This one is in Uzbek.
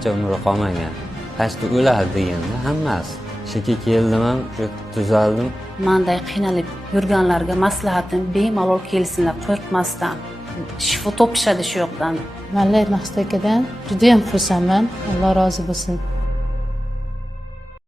ancha umri qolmagan. Pastda o'ladi deganda hammasi. Shunga keldim ham, tuzaldim. Menday qiynalib yurganlarga maslahatim bemalol kelsinlar, qo'rqmasdan. Shifo topishadi shu yoqdan. Malla Maqsud akadan juda ham xursandman. Alloh rozi bo'lsin.